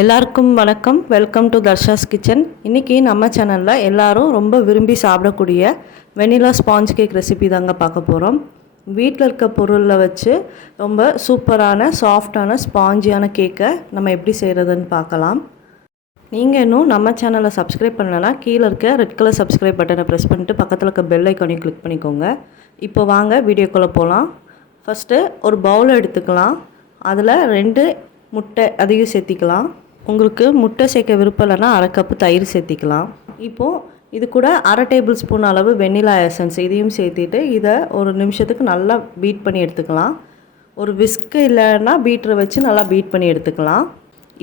எல்லாருக்கும் வணக்கம். Welcome to Dharsha's kitchen. இன்றைக்கி நம்ம சேனலில் எல்லோரும் ரொம்ப விரும்பி சாப்பிடக்கூடிய வெனிலா ஸ்பாஞ்ச் கேக் ரெசிபி தாங்க பார்க்க போகிறோம். வீட்டில் இருக்க பொருளில் வச்சு ரொம்ப சூப்பரான சாஃப்டான ஸ்பாஞ்சியான கேக்கை நம்ம எப்படி செய்கிறதுன்னு பார்க்கலாம். நீங்கள் இன்னும் நம்ம சேனலை சப்ஸ்கிரைப் பண்ணலன்னா கீழே இருக்க ரெட் கலர் சப்ஸ்கிரைப் பட்டனை ப்ரெஸ் பண்ணிட்டு பக்கத்தில் இருக்க பெல் ஐக்கானையும் கிளிக் பண்ணிக்கோங்க. இப்போ வாங்க வீடியோக்குள்ளே போகலாம். ஃபஸ்ட்டு ஒரு பவுல் எடுத்துக்கலாம். அதில் 2 முட்டை அதையும் சேர்த்திக்கலாம். உங்களுக்கு முட்டை சேர்க்க விருப்பம் இல்லைன்னா 1/2 கப்பு தயிர் சேர்த்திக்கலாம். இப்போது இது கூட 1/2 டேபிள் ஸ்பூன் அளவு வெண்ணிலா எசன்ஸ் இதையும் சேர்த்திட்டு இதை ஒரு நிமிஷத்துக்கு நல்லா பீட் பண்ணி எடுத்துக்கலாம். ஒரு விஸ்க்கு இல்லைன்னா பீட்டரை வச்சு நல்லா பீட் பண்ணி எடுத்துக்கலாம்.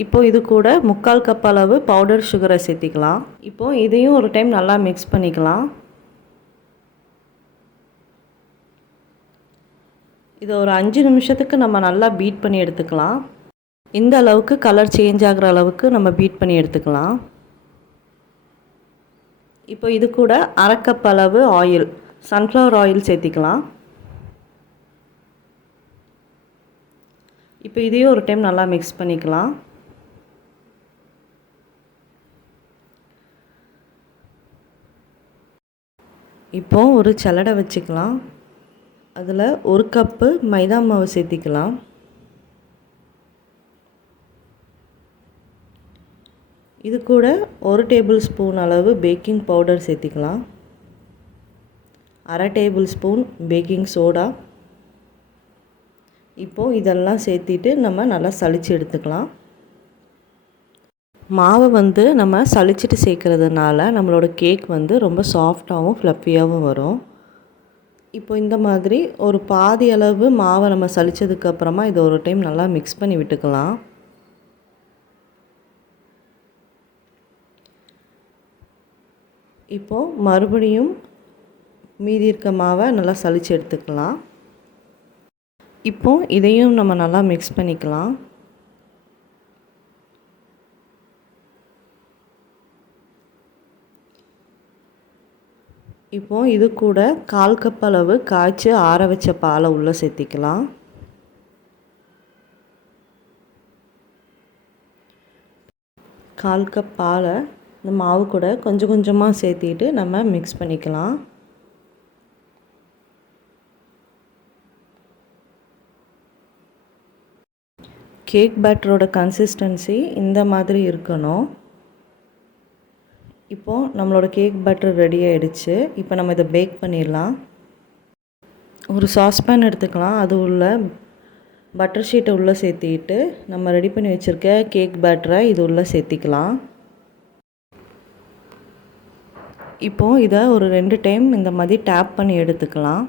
இப்போது இது கூட 3/4 கப் அளவு பவுடர் சுகரை சேர்த்திக்கலாம். இப்போது இதையும் ஒரு டைம் நல்லா மிக்ஸ் பண்ணிக்கலாம். இதை ஒரு 5 நிமிஷத்துக்கு நம்ம நல்லா பீட் பண்ணி எடுத்துக்கலாம். இந்த அளவுக்கு கலர் சேஞ்ச் ஆகிற அளவுக்கு நம்ம பீட் பண்ணி எடுத்துக்கலாம். இப்போ இது கூட 1/2 கப் அளவு ஆயில், சன்ஃப்ளவர் ஆயில் சேர்த்திக்கலாம். இப்போ இதையும் ஒரு டைம் நல்லா மிக்ஸ் பண்ணிக்கலாம். இப்போது ஒரு சல்லடை வச்சுக்கலாம். அதில் 1 கப்பு மைதா மாவு சேர்த்திக்கலாம். இது கூட 1 டேபிள் ஸ்பூன் அளவு பேக்கிங் பவுடர் சேர்த்திக்கலாம். 1/2 டேபிள் ஸ்பூன் பேக்கிங் சோடா. இப்போது இதெல்லாம் சேர்த்திட்டு நம்ம நல்லா சலிச்சு எடுத்துக்கலாம். மாவை நம்ம சலிச்சிட்டு சேர்க்குறதுனால நம்மளோட கேக் ரொம்ப சாஃப்டாகவும் ஃப்ளஃபியாகவும் வரும். இப்போ இந்த மாதிரி ஒரு பாதி அளவு மாவை நம்ம சலிச்சதுக்கப்புறமா இதை ஒரு டைம் நல்லா மிக்ஸ் பண்ணி விட்டுக்கலாம். இப்போது மறுபடியும் மீதி இருக்க மாவை நல்லா சலிச்சு எடுத்துக்கலாம். இப்போது இதையும் நம்ம நல்லா மிக்ஸ் பண்ணிக்கலாம். இப்போது இது கூட 1/4 கப் அளவு காய்ச்சி ஆற வச்ச பாலை உள்ளே சேர்த்திக்கலாம். கால் கப் பாலை இந்த மாவு கூட கொஞ்சம் கொஞ்சமாக சேர்த்திட்டு நம்ம மிக்ஸ் பண்ணிக்கலாம். கேக் பேட்டரோட கன்சிஸ்டன்சி இந்த மாதிரி இருக்கணும். இப்போது நம்மளோட கேக் பேட்டர் ரெடி ஆகிடுச்சு. இப்போ நம்ம இதை பேக் பண்ணிடலாம். ஒரு சாஸ்பேன் எடுத்துக்கலாம். அது உள்ள பட்டர் ஷீட்டை உள்ளே சேர்த்திட்டு நம்ம ரெடி பண்ணி வச்சுருக்க கேக் பேட்டரை இது உள்ளே சேர்த்திக்கலாம். இப்போது இதை ஒரு 2 டைம் இந்த மாதிரி டேப் பண்ணி எடுத்துக்கலாம்.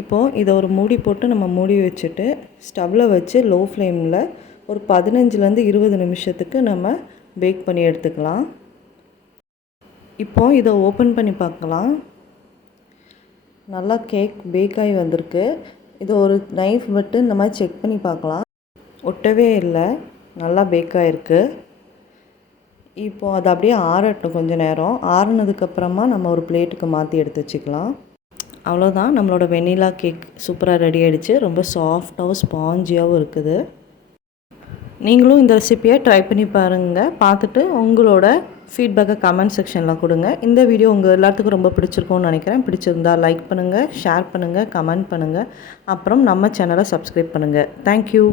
இப்போது இதை ஒரு மூடி போட்டு நம்ம மூடி வச்சுட்டு ஸ்டவ்வில் வச்சு லோ ஃப்ளேமில் ஒரு 15லேருந்து 20 நிமிஷத்துக்கு நம்ம பேக் பண்ணி எடுத்துக்கலாம். இப்போது இதை ஓப்பன் பண்ணி பார்க்கலாம். நல்லா கேக் பேக் ஆகி வந்திருக்கு. இதை ஒரு நைஃப் விட்டு இந்த மாதிரி செக் பண்ணி பார்க்கலாம். ஒட்டவே இல்லை, நல்லா பேக் ஆகிருக்கு. இப்போது அது அப்படியே ஆறட்டும் கொஞ்சம் நேரம். ஆறுனதுக்கப்புறமா நம்ம ஒரு பிளேட்டுக்கு மாற்றி எடுத்து வச்சுக்கலாம். அவ்வளோதான், நம்மளோட வெனிலா கேக் சூப்பராக ரெடி ஆகிடுச்சு. ரொம்ப சாஃப்டாகவும் ஸ்பாஞ்சியாகவும் இருக்குது. நீங்களும் இந்த ரெசிப்பியை ட்ரை பண்ணி பாருங்கள். பார்த்துட்டு உங்களோட ஃபீட்பேக்கை கமெண்ட் செக்ஷனில் கொடுங்க. இந்த வீடியோ உங்கள் எல்லாத்துக்கும் ரொம்ப பிடிச்சிருக்கும்னு நினைக்கிறேன். பிடிச்சிருந்தா லைக் பண்ணுங்கள், ஷேர் பண்ணுங்கள், கமெண்ட் பண்ணுங்கள். அப்புறம் நம்ம சேனலை சப்ஸ்கிரைப் பண்ணுங்கள். தேங்க்யூ.